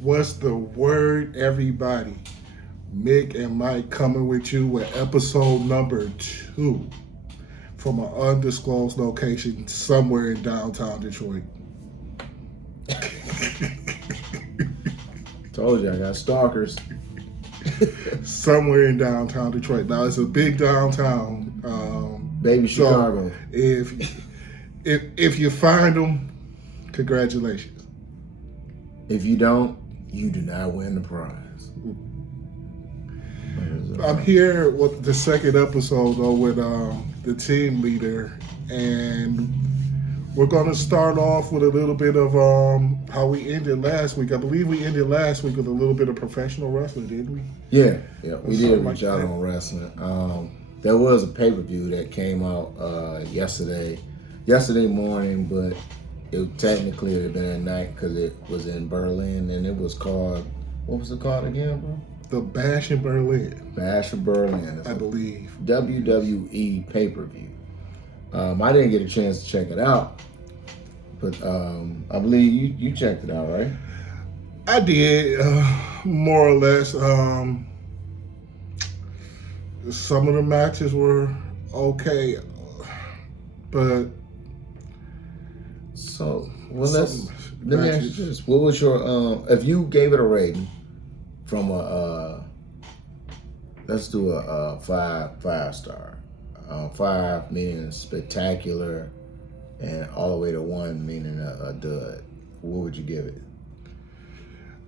What's the word, everybody? Mick and Mike coming with you with episode number 2 from an undisclosed location somewhere in downtown Detroit. Told you I got stalkers. Somewhere in downtown Detroit. Now it's a big downtown. Baby Chicago. If you find them, congratulations. If you don't, you do not win the prize. I'm here with the second episode though with the team leader, and we're going to start off with a little bit of how we ended last week. I believe we ended last week with a little bit of professional wrestling, didn't we? Yeah, we did reach out on wrestling. There was a pay-per-view that came out yesterday morning, but it technically would have been at night because it was in Berlin, and it was called, what was it called again, bro? The Bash in Berlin. Bash in Berlin. I believe. WWE pay-per-view. I didn't get a chance to check it out, but I believe you checked it out, right? I did, more or less. Some of the matches were okay, but so let me ask you this: what was your if you gave it a rating from a let's do a five star, 5 meaning spectacular, and all the way to 1 meaning a dud, what would you give it?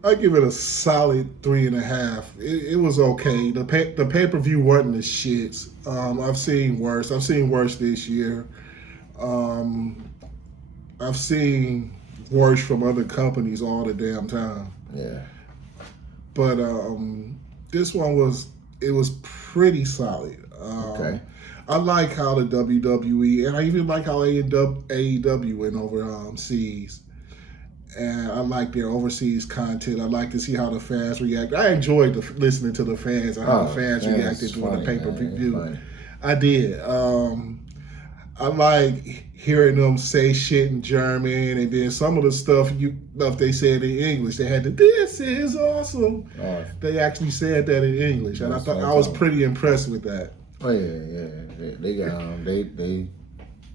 I give it a solid 3.5. It was okay. The pay-per-view wasn't the shits. I've seen worse. I've seen worse this year. I've seen worse from other companies all the damn time. Yeah. But this one was pretty solid. Okay. I like how the WWE, and I even like how AEW went overseas. And I like their overseas content. I like to see how the fans react. I enjoyed listening to the fans and how the fans reacted to the pay-per-view. I did. I like hearing them say shit in German, and then some of the stuff they said in English. They had "This is awesome." Oh. They actually said that in English, and I thought I was pretty impressed with that. Oh yeah. They got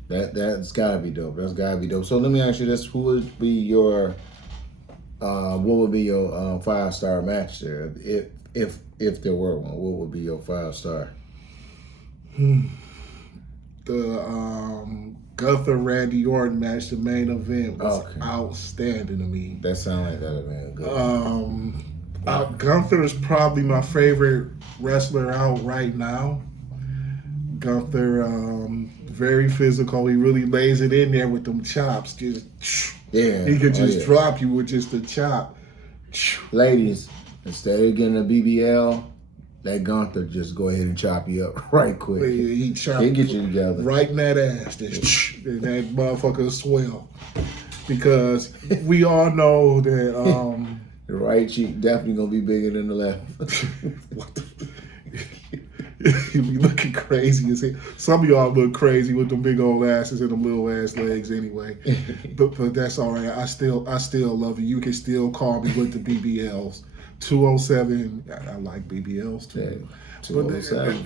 That's gotta be dope. That's gotta be dope. So let me ask you this: who would be your, what would be your 5-star match there? If there were one, what would be your 5-star? The Gunther Randy Orton match, the main event, was outstanding to me. That sounds like that'd been good. Gunther is probably my favorite wrestler out right now. Gunther, very physical. He really lays it in there with them chops. He could just drop you with just a chop. Ladies, instead of getting a BBL, that Gunther just go ahead and chop you up right quick. He get you together. Right in that ass. And that motherfucker swell. Because we all know that the right cheek definitely gonna be bigger than the left. What the you be looking crazy as hell. Some of y'all look crazy with them big old asses and them little ass legs anyway. but that's all right. I still love you. You can still call me with the BBLs. 207. I like BBLs too. Yeah, 207.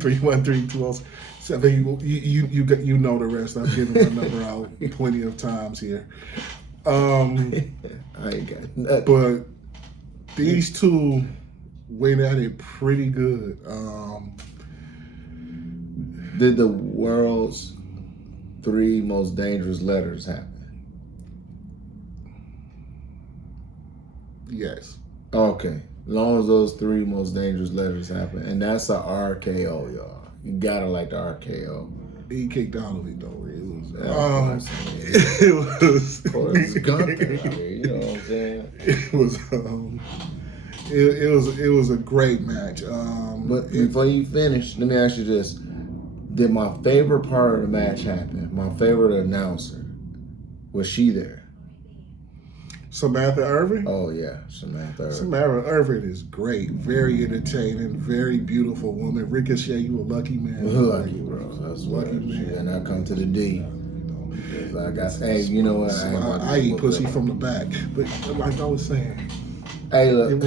313-207. You know the rest. I've given my number out plenty of times here. I ain't got nothing. But these two went at it pretty good. Did the world's 3 most dangerous letters happen? Yes. Okay. As long as those 3 most dangerous letters happen, and that's a RKO, y'all. You gotta like the RKO. He kicked out of it though. It Gunther, you know what I'm saying? It was a great match. But before you finish, let me ask you this. Did my favorite part of the match happen? My favorite announcer, was she there? Samantha Irvin? Oh yeah, Samantha Irvin. Samantha Irvin is great. Very entertaining, very beautiful woman. Ricochet, you a lucky man. Lucky, bro. That's lucky, man. And I come to the D. Like I said, hey, you know what? I eat pussy from the back. But like I was saying, hey, look,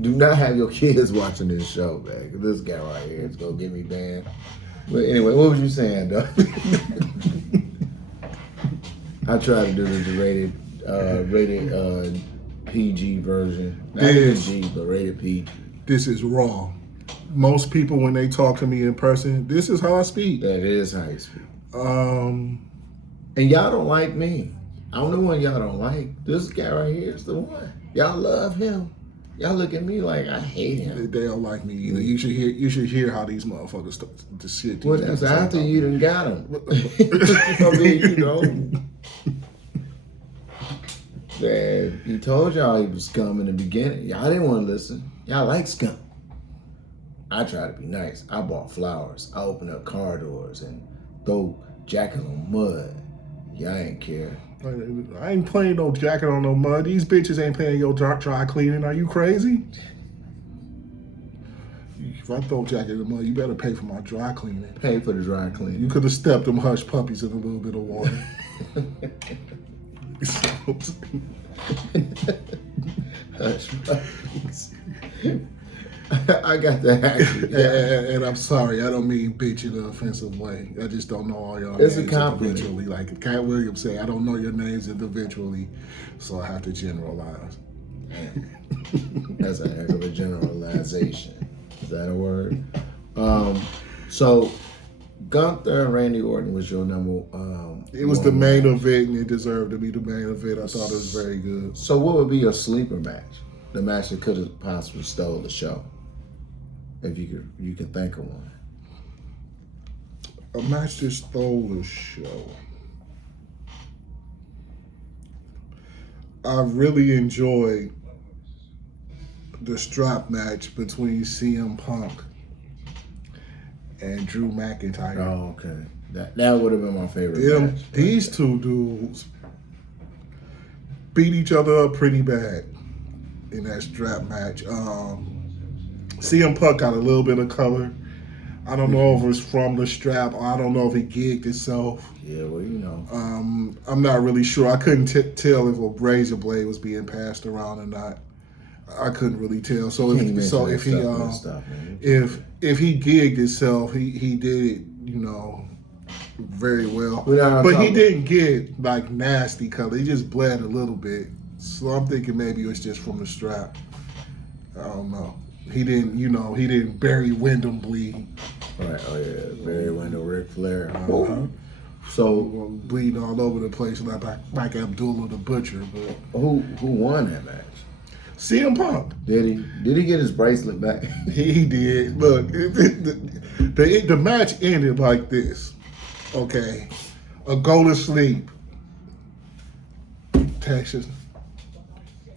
do not have your kids watching this show, man. 'Cause this guy right here is gonna get me banned. But anyway, what was you saying, though? I tried to do the rated PG version. Not PG, but rated PG. This is raw. Most people, when they talk to me in person, this is how I speak. That is how you speak. And y'all don't like me. I'm the one y'all don't like. This guy right here is the one. Y'all love him. Y'all look at me like I hate him. They don't like me either. You should hear how these motherfuckers the shit. Well, that's after you done got him. I mean, you know. Man, he told y'all he was scum in the beginning. Y'all didn't want to listen. Y'all like scum. I try to be nice. I bought flowers. I opened up car doors and throw jacket on mud. Y'all ain't care. I ain't playing no jacket on no mud. These bitches ain't paying your dry cleaning. Are you crazy? If I throw jacket in the mud, you better pay for my dry cleaning. Pay for the dry cleaning. You could have stepped them hush puppies in a little bit of water. Hush puppies. I got the action. And I'm sorry, I don't mean bitch in an offensive way. I just don't know all y'all names individually. Like Cat Williams said, I don't know your names individually, so I have to generalize. That's a heck of a generalization. Is that a word? So Gunther and Randy Orton was your number. It was the main event, and it deserved to be the main event. I thought it was very good. So what would be your sleeper match? The match that could have possibly stole the show, if you could think of one. A match that stole the show. I really enjoyed the strap match between CM Punk and Drew McIntyre. Oh, okay. That would have been my favorite match. These two dudes beat each other up pretty bad in that strap match. CM Punk got a little bit of color. I don't know if it's from the strap, or I don't know if he gigged himself. Yeah, well, you know. I'm not really sure. I couldn't tell if a razor blade was being passed around or not. I couldn't really tell. So if he gigged himself, he did it, you know, very well. But he didn't get like nasty color. He just bled a little bit. So I'm thinking maybe it was just from the strap. I don't know. He didn't Barry Windham bleed. Right. Oh yeah, Barry Windham, Ric Flair. So bleeding all over the place like Abdullah the Butcher. But who won that match? CM Punk. Did he get his bracelet back? He did. Look, the match ended like this. Okay, a go to sleep. Texas.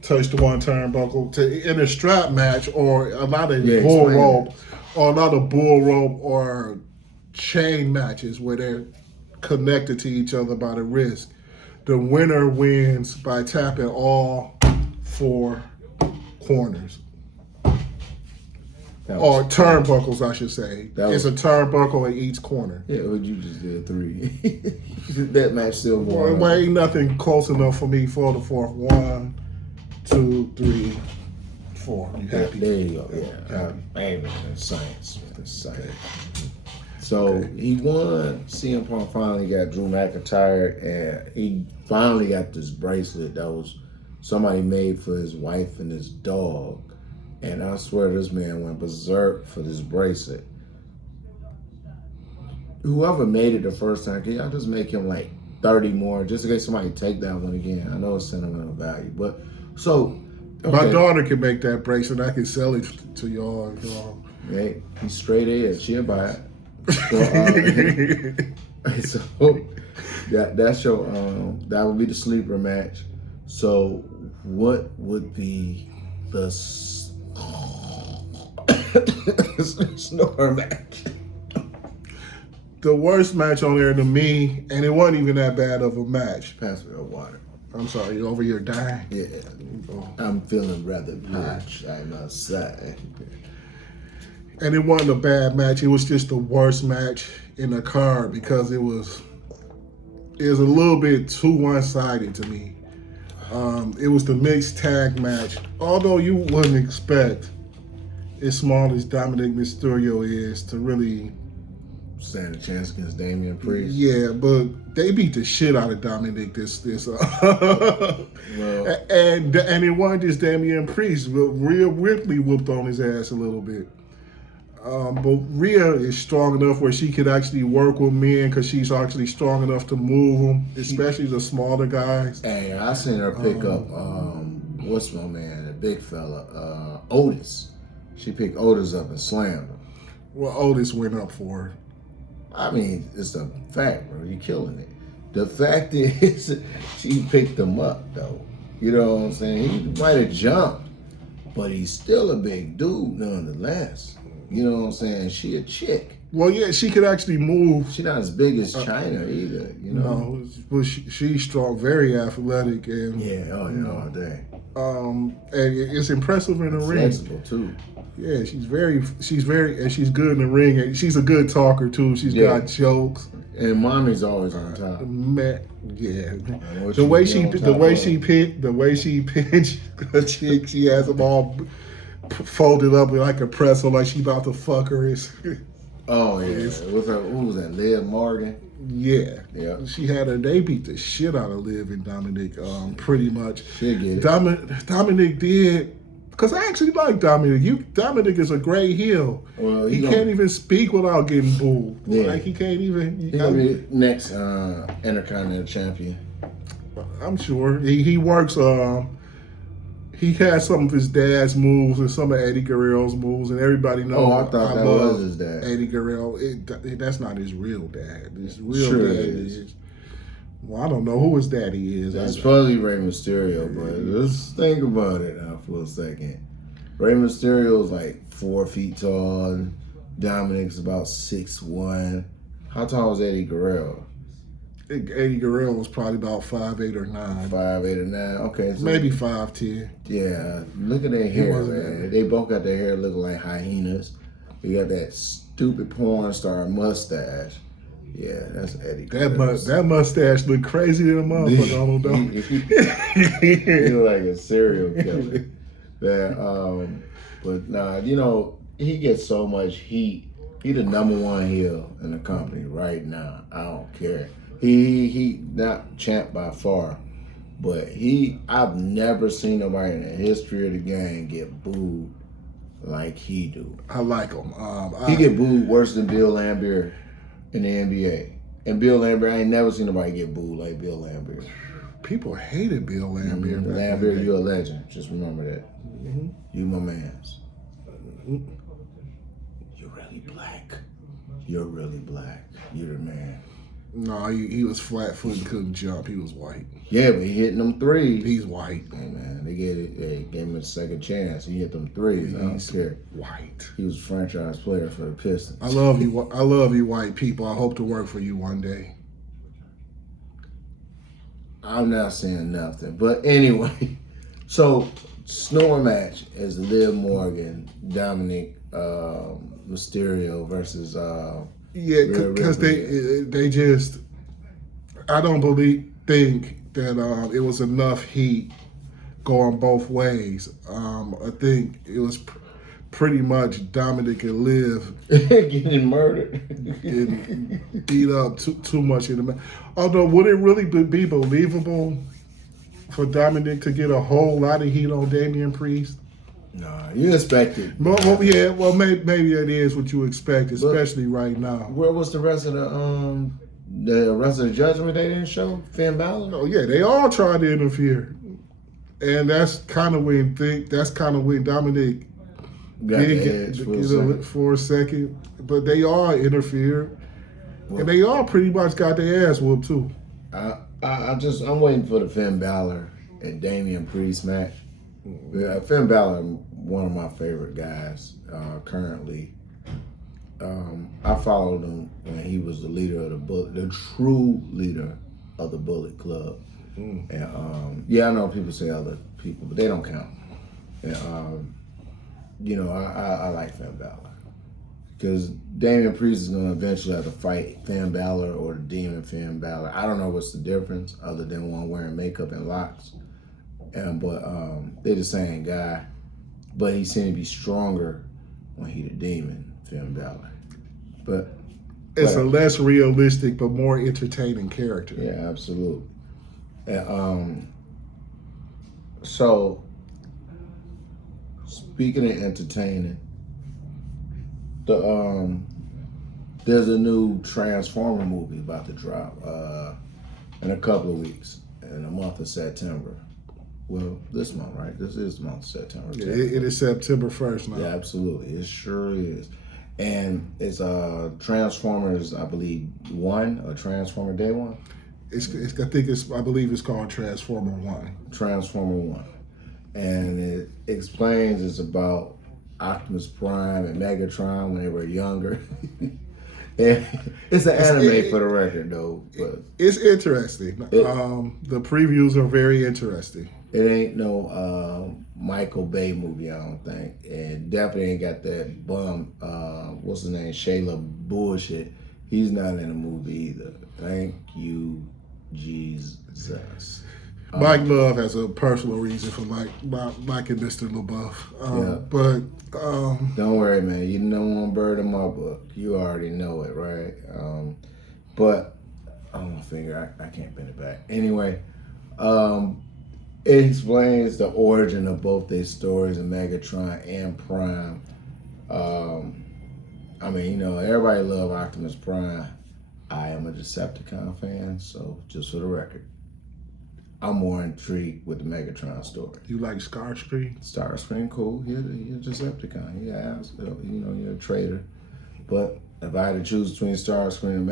Touch the one turnbuckle in a strap match, or a lot of bull rope, or chain matches where they're connected to each other by the wrist. The winner wins by tapping all 4 corners. Or turnbuckles, I should say. It's a turnbuckle in each corner. Yeah, but you just did 3. That match still won. Well, ain't nothing close enough for me for the 4th. 1, 2, 3, 4. You happy? There you go. Yeah. Amen. Science. So he won. CM Punk finally got Drew McIntyre, and he finally got this bracelet that was somebody made for his wife and his dog. And I swear this man went berserk for this bracelet. Whoever made it the first time, can y'all just make him like 30 more, just in case somebody take that one again? I know it's sentimental value, but so okay. My daughter can make that bracelet. I can sell it to y'all. Hey, he's straight edge. She'll buy it. So that's your that would be the sleeper match. So what would be the snore match? The worst match on there to me, and it wasn't even that bad of a match. Pass me a water. I'm sorry, you over here dying? Yeah. I'm feeling rather parched, I must say. And it wasn't a bad match. It was just the worst match in the card because it was is a little bit too one-sided to me. It was the mixed tag match. Although you wouldn't expect, as small as Dominic Mysterio is, to really stand a chance against Damian Priest. Yeah, but they beat the shit out of Dominic well, and it wasn't just Damian Priest, but Rhea Ripley whooped on his ass a little bit. But Rhea is strong enough where she could actually work with men because she's actually strong enough to move them, especially the smaller guys. Hey, I seen her pick up, what's my man, the big fella, Otis. She picked Otis up and slammed him. Well, Otis went up for her. I mean, it's a fact, bro. You're killing it. The fact is, she picked him up, though. You know what I'm saying? He might have jumped, but he's still a big dude, nonetheless. You know what I'm saying? She a chick. Well, yeah, she could actually move. She's not as big as China either, you know? No, but she's strong, very athletic, and all day. And it's impressive in the ring. Flexible too. Yeah, she's very, and she's good in the ring, and she's a good talker too. She's got jokes. And mommy's always on top. Man, yeah. The way she pinch her chick, she has them all folded up like a pretzel, like she about to fuck her. Oh yeah. What's her? Who was that? Liv Morgan. Yeah. Yeah. She had her. They beat the shit out of Liv and Dominic. Pretty much. She'll get it. Dominic did. Because I actually like Dominic. Dominic is a great heel. Well, he can't even speak without getting booed. Yeah. Like, he can't even... He's going to be next Intercontinental Champion. I'm sure. He works... he has some of his dad's moves and some of Eddie Guerrero's moves, and everybody knows. Oh, I thought that was his dad. Eddie Guerrero. That's not his real dad. His real dad is... Well, I don't know who his daddy is. It's probably Rey Mysterio, but let's think about it now for a second. Rey Mysterio's like 4 feet tall. Dominic's about 6'1". How tall was Eddie Guerrero? Eddie Guerrero was probably about 5'8" or 9. 5'8" or 9. Okay, so maybe 5'10". Yeah, look at their hair, man. They both got their hair looking like hyenas. You got that stupid porn star mustache. Yeah, that's Eddie. That mustache look crazy than a motherfucker. He look like a serial killer. But nah, you know, he gets so much heat. He the #1 heel in the company right now. I don't care. He not champ by far, but I've never seen nobody in the history of the game get booed like he do. I like him. He get booed worse than Bill Lambert in the NBA. And Bill Lambert, I ain't never seen nobody get booed like Bill Lambert. People hated Bill Lambert. Lambert, you're a legend. Just remember that. Mm-hmm. You my mans. You're really black. You're really black. You're the man. No, he was flat-footed, couldn't jump. He was white. Yeah, but he hitting them threes. He's white. Hey, man, they gave him a second chance. He hit them threes. I don't care. White. He was a franchise player for the Pistons. I love you, white people. I hope to work for you one day. I'm not saying nothing. But anyway, so snore match is Liv Morgan, Dominic Mysterio versus yeah, because they just, I don't think that it was enough heat going both ways. I think it was pretty much Dominic and Liv getting murdered, getting beat up too much in the match. Although, would it really be believable for Dominic to get a whole lot of heat on Damian Priest? Nah, you expect it. Well, yeah, well, maybe it is what you expect, especially right now. Where was the rest of the Judgment they didn't show? Finn Balor? Oh yeah, they all tried to interfere, and that's kind of when Dominic get for a second. But they all interfered, and they all pretty much got their ass whooped too. I'm waiting for the Finn Balor and Damian Priest match. Yeah, Finn Balor, one of my favorite guys currently. I followed him when he was the leader of the true leader of the Bullet Club. And I know people say other people, but they don't count. And you know, I like Finn Balor. because Damian Priest is going to eventually have to fight Finn Balor or the Demon Finn Balor. I don't know what's the difference other than one wearing makeup and locks. But they're the same guy, but he seemed to be stronger when he the Demon Finn Balor. But it's a less realistic but more entertaining character. Yeah, absolutely. And, so, speaking of entertaining, there's a new Transformer movie about to drop in a couple of weeks, in the month of September. Well, this month, right? This is the month of September. Yeah, it is September 1st now. Yeah, absolutely. It sure is. And it's Transformers, I believe, 1 or Transformer Day 1? I believe it's called Transformer 1. Transformer 1. And it explains it's about Optimus Prime and Megatron when they were younger. And it's an anime for the record, though. But it's interesting. The previews are very interesting. It ain't no Michael Bay movie, I don't think. And definitely ain't got that bum, what's his name, Shayla bullshit. He's not in the movie either. Thank you, Jesus. Mike Love has a personal reason for liking Mr. LaBeouf. But don't worry, man. You know one bird in my book. You already know it, right? But I'm gonna figure I can't bend it back. Anyway, it explains the origin of both their stories of Megatron and Prime. I mean, you know, everybody love Optimus Prime. I am a Decepticon fan, so just for the record, I'm more intrigued with the Megatron story. You like Starscream? Starscream, cool. You're a Decepticon. Yeah, you know, you're a traitor. But if I had to choose between Starscream and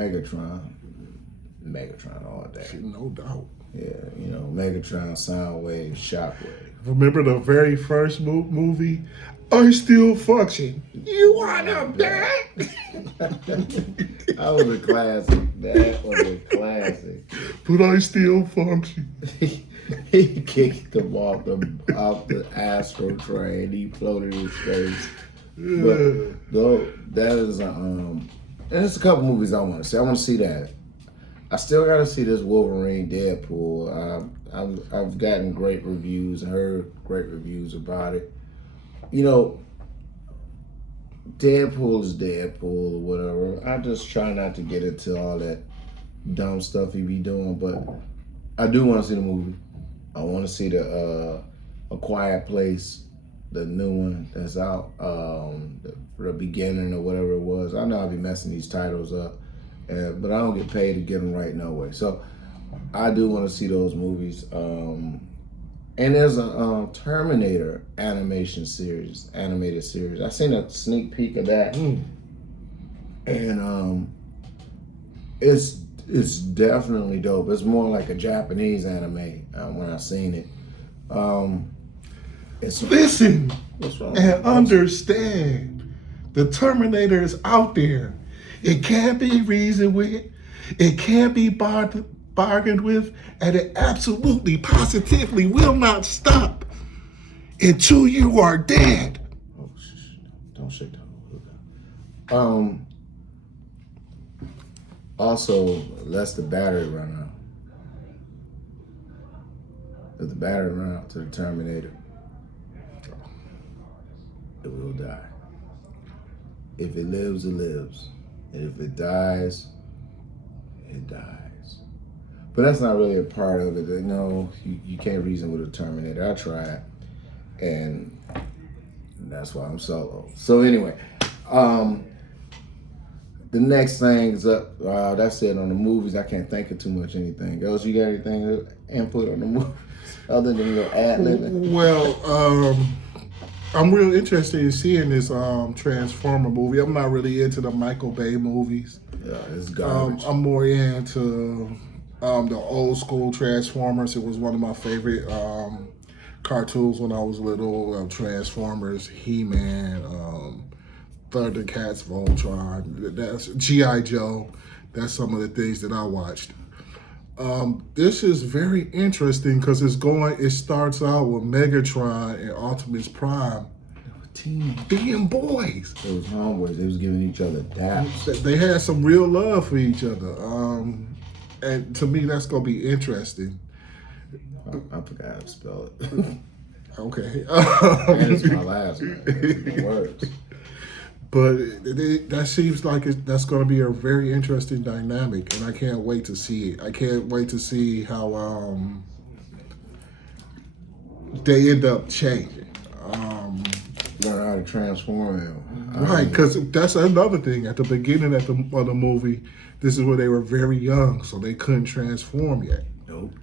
Megatron all day. No doubt. Yeah, you know, Megatron, Soundwave, Shockwave. Remember the very first movie? I still function. You wanna bet? That was a classic. That was a classic. But I still function. He kicked him off the Astro train. He floated in space. Yeah. But though that is and there's a couple movies I want to see. I want to see that. I still got to see this Wolverine Deadpool. I've gotten great reviews and heard great reviews about it. You know, Deadpool is Deadpool or whatever. I just try not to get into all that dumb stuff he be doing, but I do want to see the movie. I want to see the A Quiet Place, the new one that's out, the beginning or whatever it was. I know I'll be messing these titles up, but I don't get paid to get them right no way. So I do want to see those movies. And there's a Terminator animated series. I seen a sneak peek of that, and it's definitely dope. It's more like a Japanese anime when I seen it. Listen what's wrong? And understand, the Terminator is out there. It can't be reasoned with. It can't be bargained with, and it absolutely, positively will not stop until you are dead. Oh, don't shake that. Also, lest the battery run out. If the battery run out to the Terminator, it will die. If it lives, it lives. And if it dies, it dies. But that's not really a part of it. You know, you can't reason with a Terminator. I tried, and that's why I'm solo. So anyway, the next thing's up. That's it on the movies. I can't think of too much anything else. You got anything to input on the movies other than your ad-libbing? Well, I'm real interested in seeing this Transformer movie. I'm not really into the Michael Bay movies. Yeah, it's garbage. I'm more into the old school Transformers. It was one of my favorite cartoons when I was little. Transformers, He-Man, Thundercats, Voltron. That's G.I. Joe. That's some of the things that I watched. This is very interesting because it starts out with Megatron and Optimus Prime teenagers. Being boys. It was homeboys. They was giving each other daps. They had some real love for each other. And to me, that's going to be interesting. I forgot how to spell it. Okay. And it's my last name. It's my words. But that seems like that's going to be a very interesting dynamic, and I can't wait to see it. I can't wait to see how they end up changing. Learn how to transform him. Right, because that's another thing. At the beginning of the movie, this is where they were very young, so they couldn't transform yet. Nope.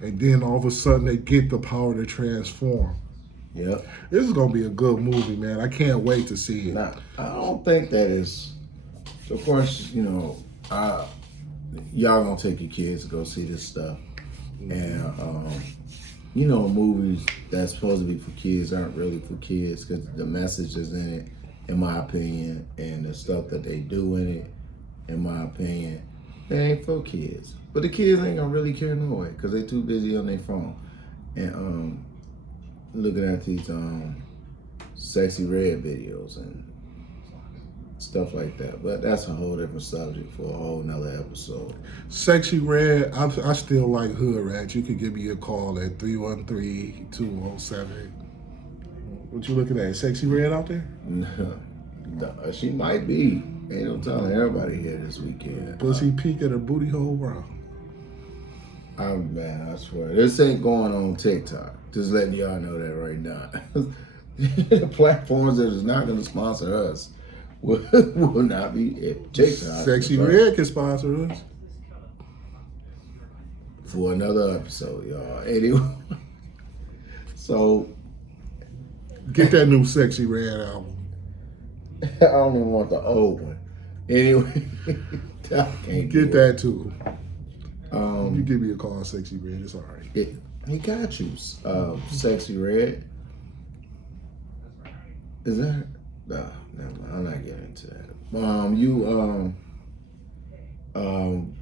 And then all of a sudden, they get the power to transform. Yep. This is gonna be a good movie, man. I can't wait to see it. Now, I don't think that is. Of course, you know, y'all gonna take your kids to go see this stuff, and you know, movies that's supposed to be for kids aren't really for kids because the messages in it, in my opinion, and the stuff that they do in it, in my opinion, they ain't for kids. But the kids ain't gonna really care no way because they too busy on their phone and looking at these sexy red videos and stuff like that. But that's a whole different subject for a whole nother episode. Sexy Red, I still like Hood Rats. You can give me a call at 313-207. What you looking at? Sexy Red out there? She might be. Ain't no telling everybody here this weekend. Pussy peek at her booty hole round. Oh man, I swear. This ain't going on TikTok. Just letting y'all know that right now. The platforms that is not going to sponsor us will not be TikTok. Sexy Red can sponsor us. For another episode, y'all. Anyway. So. Get that new Sexy Red album. I don't even want the old one. Anyway. I can't get that too. You give me a call, Sexy Red. It's all right. He got you, Sexy Red. Is that? No, never mind. I'm not getting into that.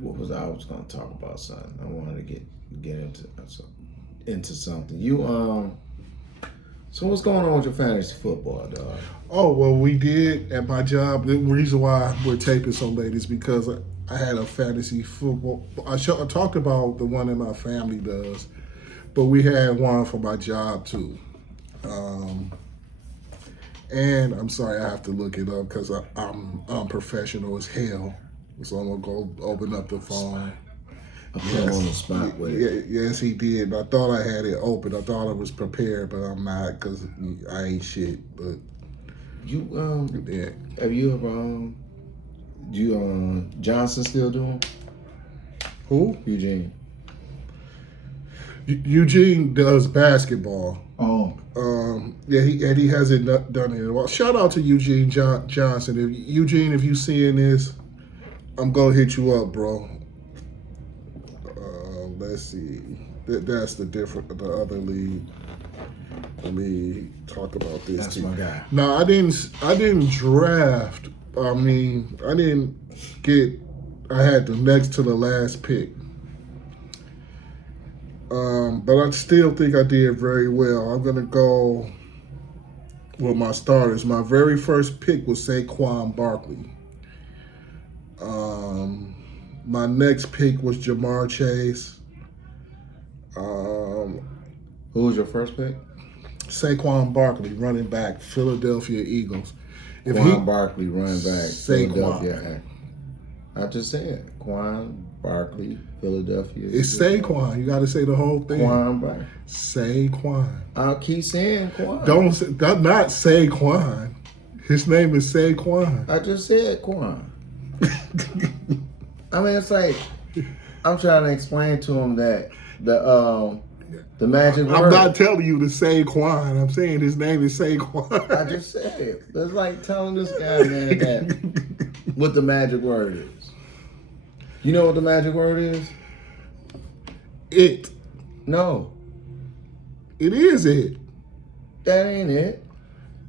What was I was gonna talk about? Something I wanted to get into something. So what's going on with your fantasy football, dog? Oh well, we did at my job. The reason why we're taping so late is because I had a fantasy football. I talked about the one that my family does. But we had one for my job too. And I'm sorry, I have to look it up because I'm unprofessional as hell. So I'm gonna go open up the phone. I put him on the spot with it. Yes, he did. I thought I had it open. I thought I was prepared, but I'm not because I ain't shit. But you yeah. Have you ever Johnson still doing? Who? Eugene. Eugene does basketball. Oh. Yeah, he hasn't done it in a while. Shout out to Eugene Johnson. If you seeing this, I'm gonna hit you up, bro. Let's see. That's the other league. Let me talk about this. That's my guy. No, I didn't draft. I mean, I had the next to the last pick. But I still think I did very well. I'm going to go with my starters. My very first pick was Saquon Barkley. My next pick was Jamar Chase. Who was your first pick? Saquon Barkley, running back, Philadelphia Eagles. Barkley, running back, Philadelphia. I just said Quan Barkley, Philadelphia. It's Saquon. You got to say the whole thing. Quan Barkley. Saquon. I'll keep saying Quan. Don't not Saquon. His name is Saquon. I just said Quan. I mean, it's like I'm trying to explain to him that the magic word. I'm not telling you to Saquon. I'm saying his name is Saquon. I just said it. It's like telling this guy, man, that what the magic word is. You know what the magic word is? It. No. It is it. That ain't it.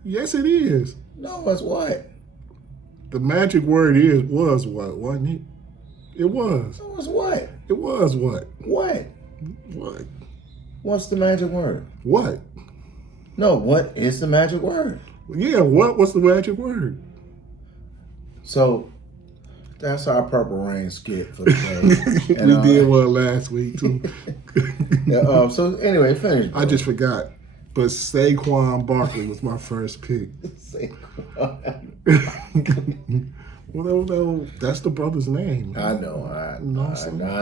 Yes, it is. No, it's what? The magic word was what, wasn't it? It was. No, it's what? It was what? What? What? What's the magic word? What? No, what is the magic word? Yeah, what was the magic word? So that's our Purple Rain skit for the day. We did one last week too. Yeah, so anyway, finish. Bro. I just forgot. But Saquon Barkley was my first pick. Well, that's the brother's name. I know. I'm not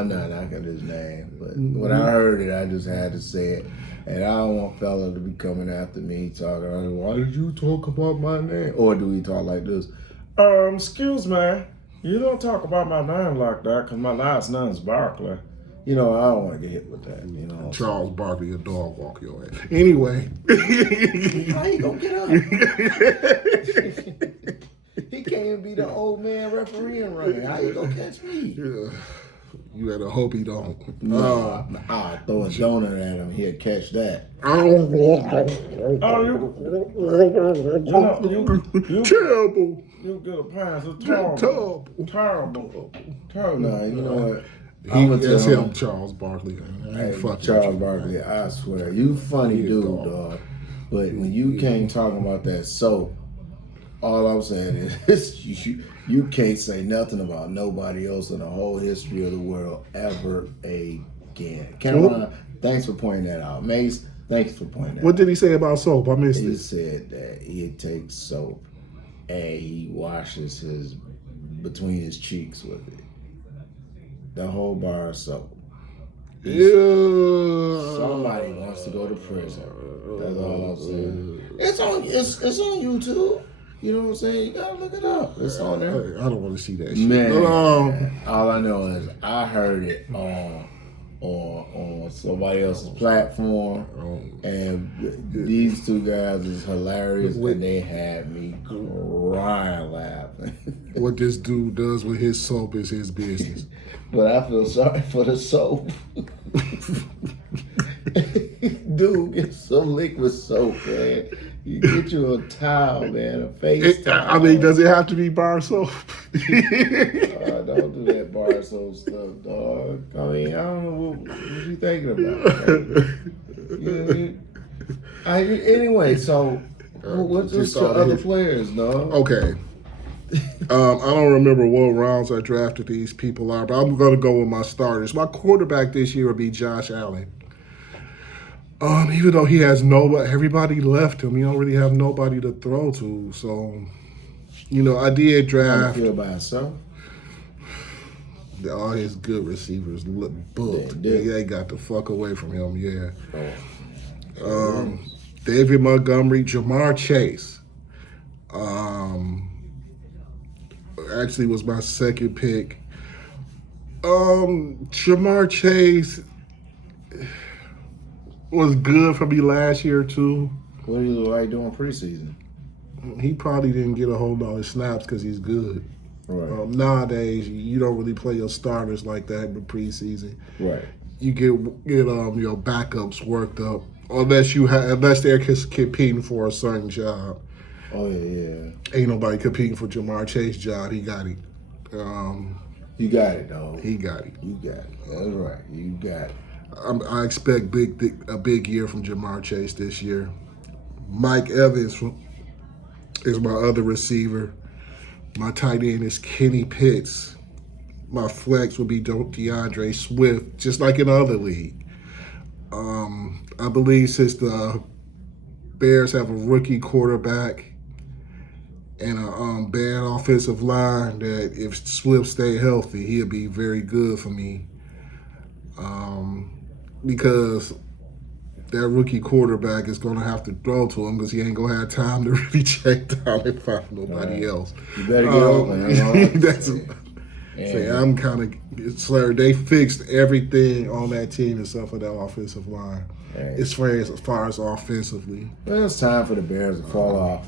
knocking his name, but when I heard it, I just had to say it. And I don't want fella to be coming after me talking, why did you talk about my name? Or do we talk like this? Excuse me, you don't talk about my name like that because my last name's Barkley. You know, I don't want to get hit with that, you know. Charles Barkley, a dog walk your ass. Anyway. How you gonna get up? He can't even be the old man refereeing running. How you gonna catch me? Yeah. You better hope he don't. No, I'll throw a donut at him. He'll catch that. Terrible. You get a pass. It's Terrible. Terrible. Now, you know what? That's him, Charles Barkley. Hey, Charles Barkley, I swear. You funny dude, dog. But when you came talking about that soap, all I'm saying is you can't say nothing about nobody else in the whole history of the world ever again. Cameron, thanks for pointing that out. Mace, thanks for pointing that out. What did he say about soap? I missed it. He said that he takes soap and he washes between his cheeks with it. The whole bar of soap. Yeah. Somebody wants to go to prison. That's all I'm saying. It's on YouTube. You know what I'm saying? You gotta look it up. It's on there. I don't want to see that shit. Man, all I know is I heard it on somebody else's platform, and these two guys is hilarious, and they had me crying laughing. What this dude does with his soap is his business. But I feel sorry for the soap. Dude, get some liquid soap, man. You get you a towel, man, a face towel. I mean, does it have to be bar soap? Don't do that bar soap stuff, dog. I mean, I don't know what you thinking about. Anyway, so what's the other players, dog? Okay. I don't remember what rounds I drafted these people are, but I'm going to go with my starters. My quarterback this year will be Josh Allen. Even though he has nobody, everybody left him. He don't really have nobody to throw to. So, I did draft. How do you feel by himself? All his good receivers look booked. They got the fuck away from him. Yeah. David Montgomery, Jamar Chase. Actually was my second pick. Jamar Chase was good for me last year too. What do you look like doing preseason? He probably didn't get a whole lot of snaps because he's good. Right. Nowadays, you don't really play your starters like that in the preseason. Right. You get your backups worked up unless they're competing for a certain job. Oh yeah. Ain't nobody competing for Jamar Chase's job. He got it. You got it, dog. He got it. You got it. That's right. You got it. I expect a big year from Jamar Chase this year. Mike Evans is my other receiver. My tight end is Kenny Pitts. My flex will be DeAndre Swift, just like in the other league. I believe since the Bears have a rookie quarterback and a bad offensive line, that if Swift stay healthy, he'll be very good for me. Because that rookie quarterback is going to have to throw to him because he ain't going to have time to really check down and find nobody else. You better get open. I'm kind of slurred. They fixed everything on that team except for that offensive line. As far as offensively. Well, it's time for the Bears to fall off.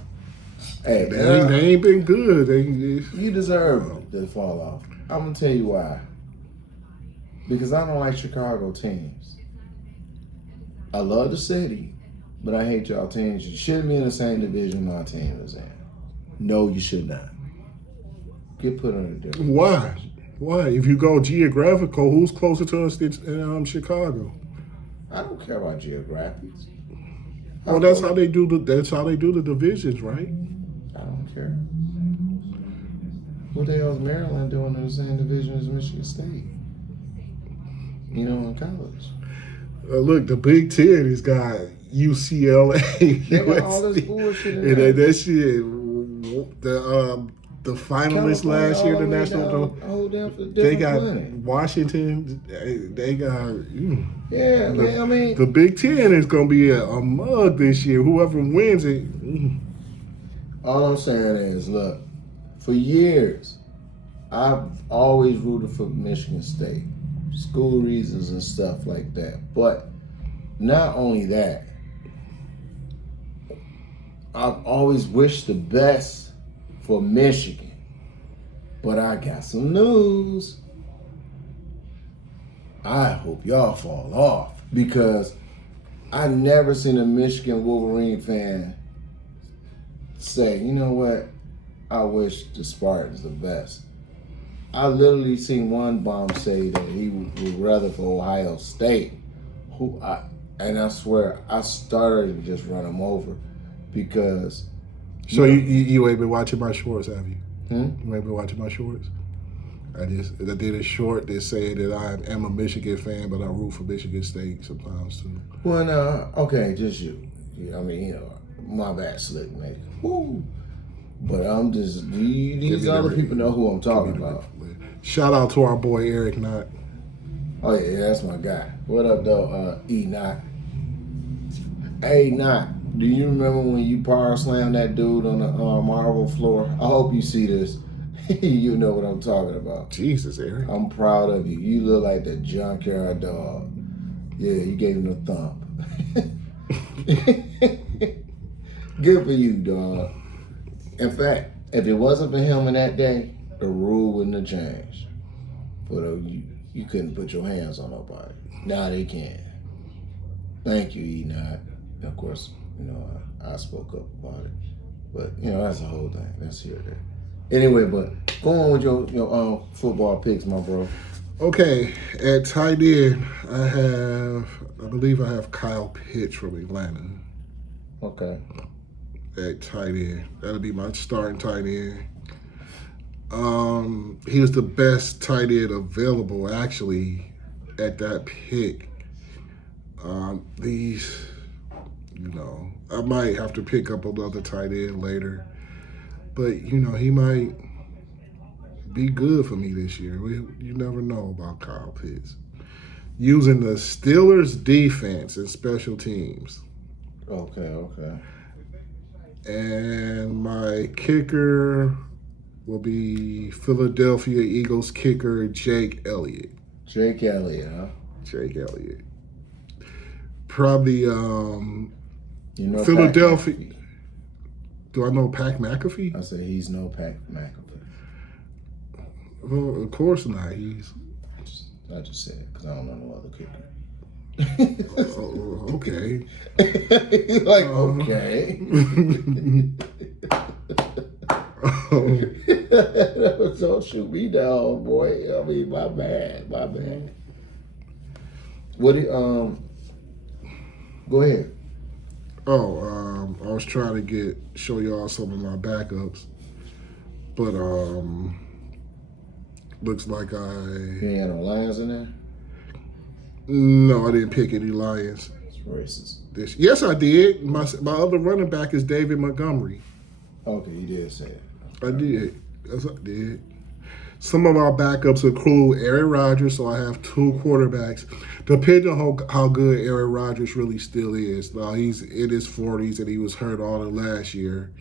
Hey, they ain't been good. You deserve to fall off. I'm going to tell you why. Because I don't like Chicago teams. I love the city, but I hate y'all teams. You shouldn't be in the same division my team is in. No, you should not. Get put on a different. Why? If you go geographical, who's closer to us in Chicago? I don't care about geographics. Well, that's how they do the divisions, right? I don't care. What the hell is Maryland doing in the same division as Michigan State? You know, in college. Look, the Big Ten has got UCLA, They got all this bullshit in and there. that shit. The finalists California last year, all the way national, down, whole different they got planet. Washington. They got. Yeah, man, I mean, the Big Ten is gonna be a mug this year. Whoever wins it. all I'm saying is, look, for years, I've always rooted for Michigan State, school reasons and stuff like that. But not only that, I've always wished the best for Michigan. But I got some news. I hope y'all fall off, because I never seen a Michigan Wolverine fan say, you know what, I wish the Spartans the best. I literally seen one bomb say that he would rather for Ohio State, and I swear I started to just run him over, because. So you ain't been watching my shorts, have you? Hmm? You ain't been watching my shorts? I did a short that said that I am a Michigan fan, but I root for Michigan State sometimes too. Well, no, okay, just you. I mean, you know, my bad, slick nigga. Woo. But I'm just, these other people know who I'm talking about. Shout out to our boy Eric Knott. Oh yeah, that's my guy. What up, though, E Knott? Hey Knott, do you remember when you power slammed that dude on the marble floor? I hope you see this. You know what I'm talking about. Jesus, Eric. I'm proud of you. You look like the junkyard dog. Yeah, you gave him the thump. Good for you, dog. In fact, if it wasn't for him in that day, the rule wouldn't have changed. But you couldn't put your hands on nobody. Now they can. Thank you, Enoch. Of course, you know, I spoke up about it. But, you know, that's the whole thing. Let's hear that. Anyway, but go on with your football picks, my bro. Okay, at tight end, I believe I have Kyle Pitts from Atlanta. Okay. At tight end, that'll be my starting tight end. He was the best tight end available, actually, at that pick. You know, I might have to pick up another tight end later. But, you know, he might be good for me this year. You never know about Kyle Pitts. Using the Steelers' defense and special teams. Okay. And my kicker will be Philadelphia Eagles kicker Jake Elliott. Jake Elliott, huh? Jake Elliott. Probably You know Philadelphia. Do I know Pat McAfee? I said he's no Pat McAfee. Well, of course not. I just said it because I don't know no other kicker. Okay. Like, okay. Don't shoot me down, boy. I mean, my bad. What do you, go ahead. I was trying to show y'all some of my backups, but looks like You ain't had no Lions in there? No, I didn't pick any Lions. It's racist. Yes, I did. My other running back is David Montgomery. Okay, you did say it. I did. Yes, I did. Some of my backups include Aaron Rodgers, so I have two quarterbacks. Depending on how good Aaron Rodgers really still is. Now, he's in his 40s, and he was hurt all of last year.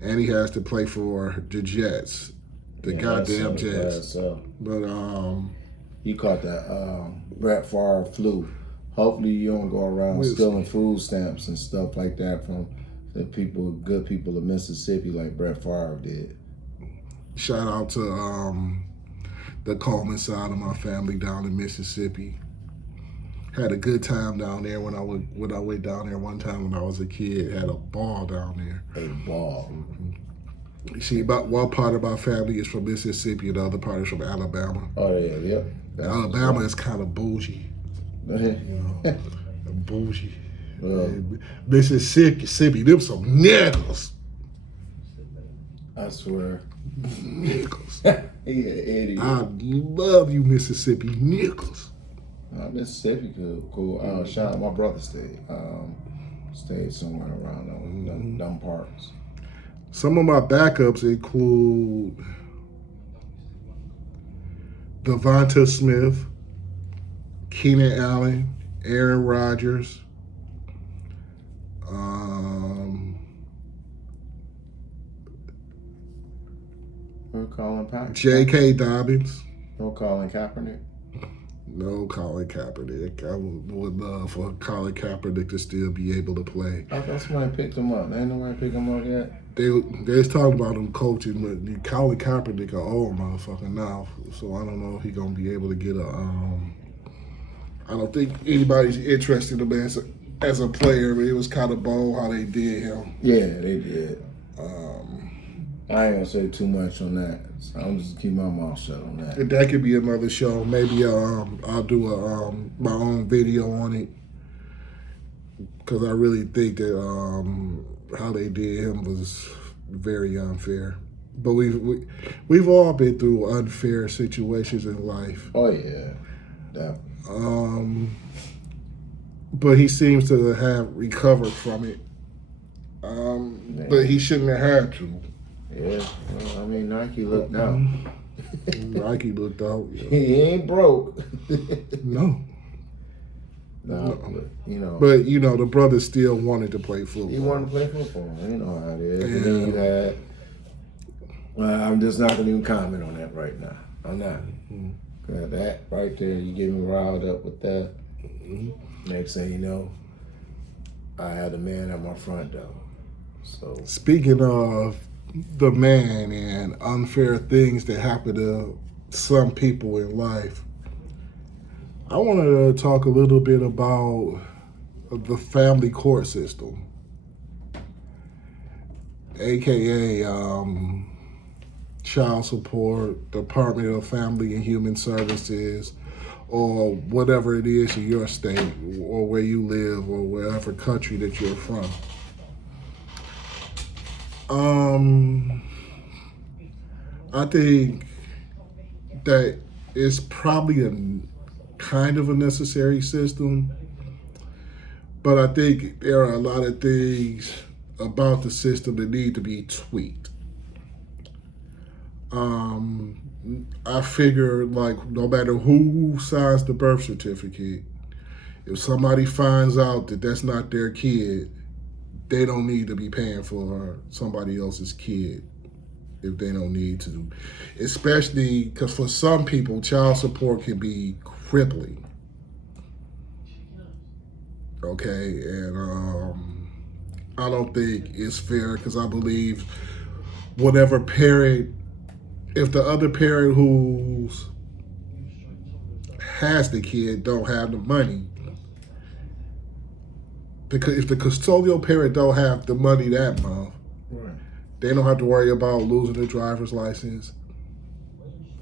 And he has to play for the Jets. The goddamn Jets. But, you caught that Brett Favre flu. Hopefully you don't go around stealing food stamps and stuff like that from the good people of Mississippi like Brett Favre did. Shout out to the Coleman side of my family down in Mississippi. Had a good time down there when I went down there one time when I was a kid. Had a ball down there. A ball. You see, about one part of my family is from Mississippi, and the other part is from Alabama. Oh yeah, yep. Alabama is kind of bougie. You know, bougie. Mississippi, them some niggas. I swear. Niggas. Yeah, Eddie. I love you, Mississippi niggas. Mississippi, cool. Shout out, my brother stayed somewhere around them parts. Some of my backups include Devonta Smith, Keenan Allen, Aaron Rodgers, Colin Kaepernick. J.K. Dobbins. No Colin Kaepernick. No Colin Kaepernick. I would love for Colin Kaepernick to still be able to play. I thought somebody picked him up. Ain't nobody picked him up yet. They was talking about him coaching, but Colin Kaepernick an old motherfucker now, so I don't know if he gonna be able to get a. I don't think anybody's interested in him as a player. But it was kind of bold how they did him. Yeah, they did. I ain't gonna say too much on that. So I'm just keep my mouth shut on that. That could be another show. Maybe I'll do my own video on it because I really think that how they did him was very unfair. But we've all been through unfair situations in life. Oh yeah, definitely. But he seems to have recovered from it. But he shouldn't have had to. Yeah, well, I mean, Nike looked out. Nike looked out. Yeah. He ain't broke. No. But, But, the brother still wanted to play football. He wanted to play football. You know how it is. And then you had, I'm just not going to even comment on that right now. I'm not. Mm-hmm. That right there, you get me riled up with that. Mm-hmm. Next thing you know, I had a man at my front door. So speaking of the man and unfair things that happen to some people in life, I wanted to talk a little bit about the family court system, aka child support, Department of Family and Human Services, or whatever it is in your state or where you live or wherever country that you're from. I think that it's probably a kind of a necessary system, but I think there are a lot of things about the system that need to be tweaked. I figure, like, no matter who signs the birth certificate, if somebody finds out that that's not their kid, they don't need to be paying for somebody else's kid if they don't need to. Especially because for some people, child support can be crippling. Okay, and I don't think it's fair because I believe whatever parent, if the other parent who has the kid don't have the money, because if the custodial parent don't have the money that month, right, they don't have to worry about losing their driver's license.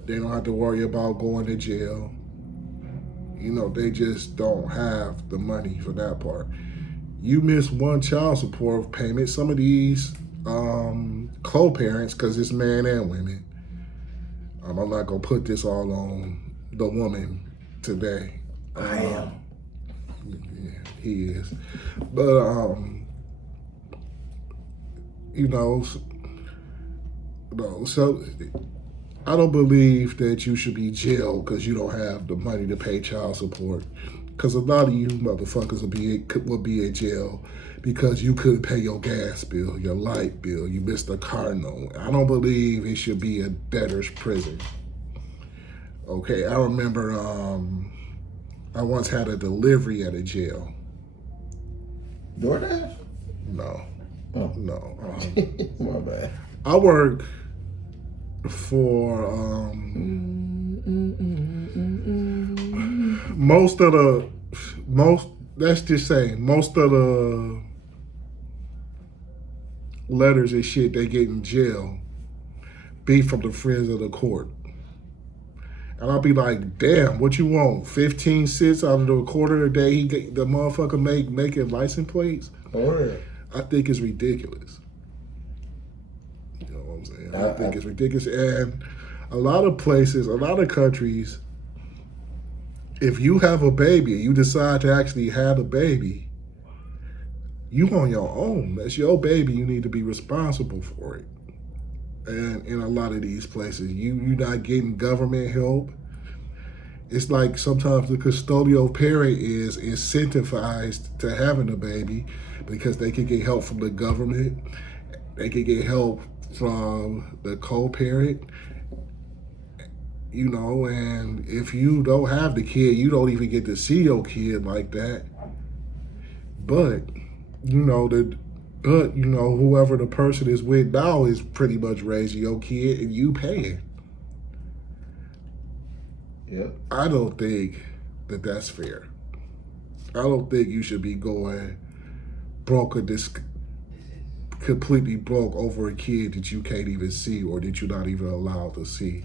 They don't have to worry about going to jail. They just don't have the money for that part. You miss one child support payment, some of these co-parents, because it's men and women, I'm not going to put this all on the woman today. I am. Yeah, he is. But, so I don't believe that you should be jailed because you don't have the money to pay child support. Because a lot of you motherfuckers will be in jail because you couldn't pay your gas bill, your light bill, you missed a car note. I don't believe it should be a debtor's prison. Okay, I remember I once had a delivery at a jail. DoorDash? No. Oh. No. My bad. I work for most of the letters and shit they get in jail be from the friends of the court. And I'll be like, damn, what you want? 15 cents out of the quarter a day the motherfucker making license plates? Or I think it's ridiculous. You know what I'm saying? I think it's ridiculous. And a lot of places, a lot of countries, if you have a baby and you decide to actually have a baby, you on your own. That's your baby. You need to be responsible for it. And in a lot of these places, you're not getting government help. It's like sometimes the custodial parent is incentivized to having a baby because they can get help from the government. They can get help from the co-parent. You know, and if you don't have the kid, you don't even get to see your kid like that. But whoever the person is with now is pretty much raising your kid and you paying. Yep. I don't think that that's fair. I don't think you should be going completely broke over a kid that you can't even see or that you're not even allowed to see.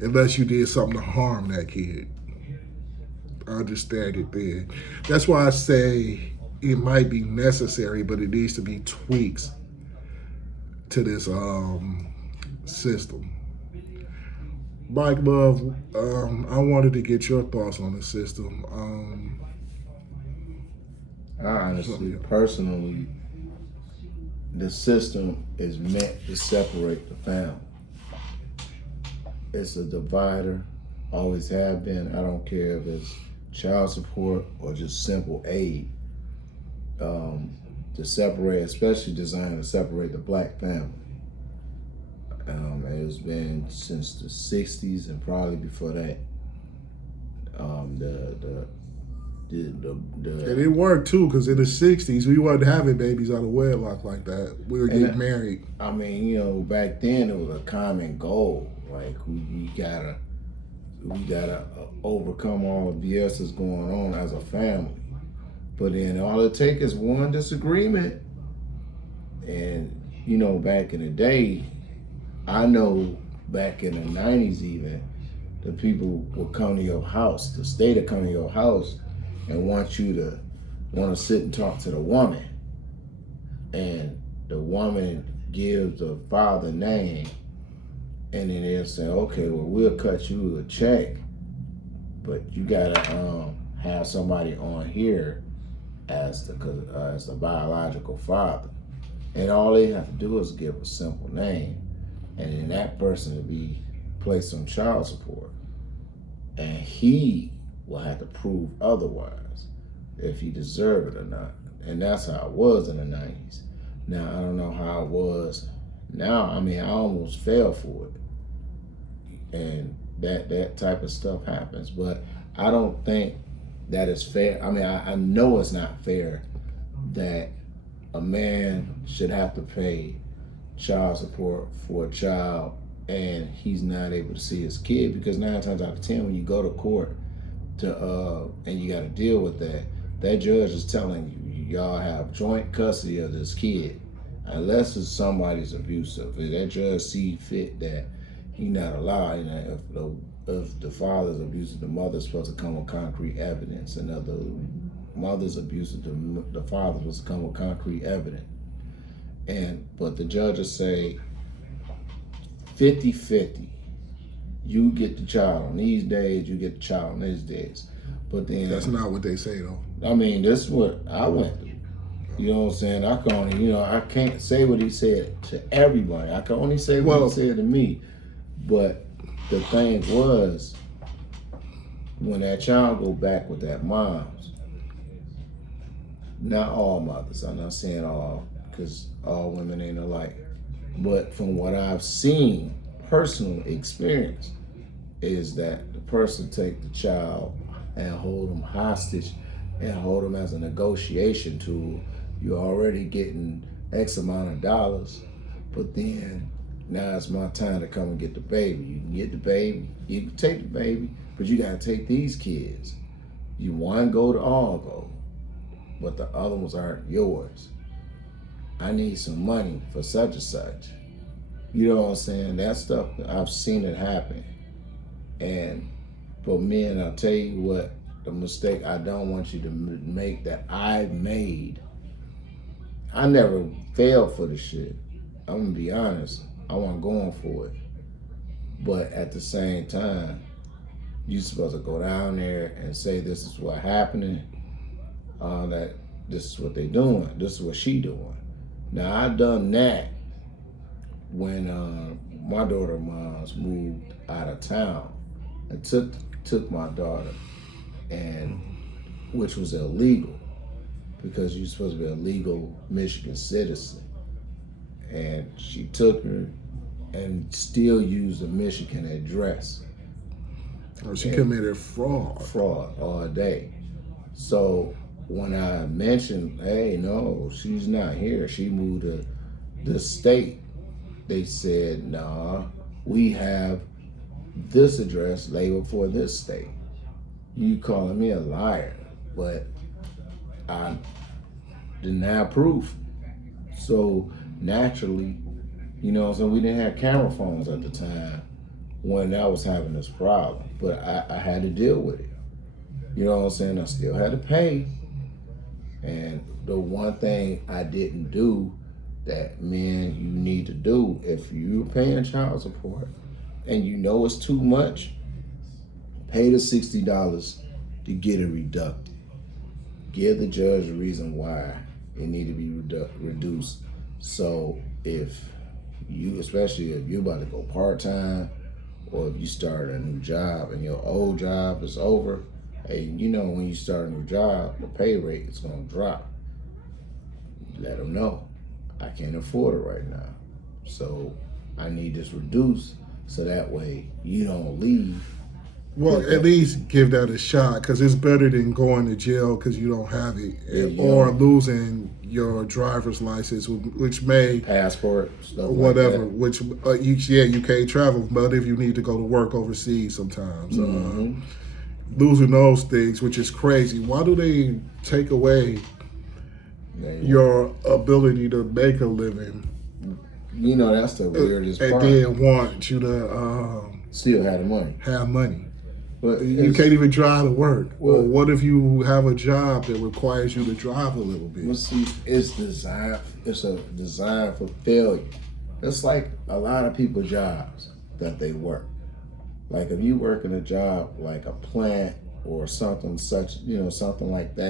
Unless you did something to harm that kid. I understand it then. That's why I say it might be necessary, but it needs to be tweaks to this system. Mike Love, I wanted to get your thoughts on the system. I honestly, personally, the system is meant to separate the family. It's a divider, always have been. I don't care if it's child support or just simple aid. To separate, especially designed to separate the black family. It's been since the 60s and probably before that. And it worked too, because in the 60s, we wasn't having babies out of wedlock like that. We were getting married. I mean, back then it was a common goal. Like, we gotta overcome all the BS that's going on as a family. But then all it takes is one disagreement. And, back in the day, I know back in the 90s even, the people would come to your house, the state would come to your house and want to sit and talk to the woman. And the woman gives the father name, and then they'll say, okay, well, we'll cut you a check, but you gotta have somebody on here as the biological father. And all they have to do is give a simple name, and then that person will be placed on child support. And he will have to prove otherwise if he deserved it or not. And that's how it was in the 90s. Now, I don't know how it was now. I mean, I almost fell for it. And that type of stuff happens. But I don't think that is fair. I mean, I know it's not fair that a man should have to pay child support for a child and he's not able to see his kid, because 9 times out of 10 when you go to court and you got to deal with that judge is telling you y'all have joint custody of this kid, unless it's somebody's abusive. If that judge see fit that he not allowed, if the father's abusive, the mother's supposed to come with concrete evidence, and if the mother's abusive, the father's supposed to come with concrete evidence. But the judges say 50-50. You get the child on these days, you get the child on these days. But then that's not what they say though. I mean, this is what I went through. You know what I'm saying? I can only, I can't say what he said to everybody. I can only say what he said to me. But the thing was, when that child go back with that mom's, not all mothers, I'm not saying all, because all women ain't alike, but from what I've seen, personal experience, is that the person take the child and hold them hostage and hold them as a negotiation tool. You're already getting X amount of dollars, but then now it's my time to come and get the baby. You can get the baby, you can take the baby, but you gotta take these kids. You one go to all go, but the other ones aren't yours. I need some money for such and such. You know what I'm saying? That stuff, I've seen it happen. And for men, I'll tell you what, the mistake I don't want you to make that I've made. I never fell for the shit. I'm gonna be honest. I wasn't going for it. But at the same time, you're supposed to go down there and say this is what happening. That this is what they doing. This is what she doing. Now I done that when my daughter moms moved out of town and took my daughter, and which was illegal because you're supposed to be a legal Michigan citizen, and she took her and still used a Michigan address. Oh, she committed fraud. Fraud all day. So when I mentioned, hey, no, she's not here. She moved to this state. They said, nah, we have this address labeled for this state. You calling me a liar, but I deny proof. So naturally, you know, so we didn't have camera phones at the time when I was having this problem, but I had to deal with it. You know what I'm saying? I still had to pay. And the one thing I didn't do that, men, you need to do, if you're paying child support and you know it's too much, pay the $60 to get it reducted. Give the judge a reason why it need to be reduced. So if you, especially if you're about to go part-time, or if you start a new job and your old job is over, hey, you know when you start a new job, the pay rate is gonna drop. Let them know, I can't afford it right now. So I need this reduced so that way you don't leave. Well, at least give that a shot, because it's better than going to jail because you don't have it, or losing your driver's license, which may passport, stuff whatever. Like that. Which you can't travel, but if you need to go to work overseas, sometimes losing those things, which is crazy. Why do they take away your ability to make a living? You know, that's the weirdest part. And then want you to still have the money. Have money. But you can't even drive to work. Well, what if you have a job that requires you to drive a little bit? Well, see, it's designed. It's a design for failure. It's like a lot of people's jobs that they work. Like if you work in a job like a plant or something such, you know, something like that.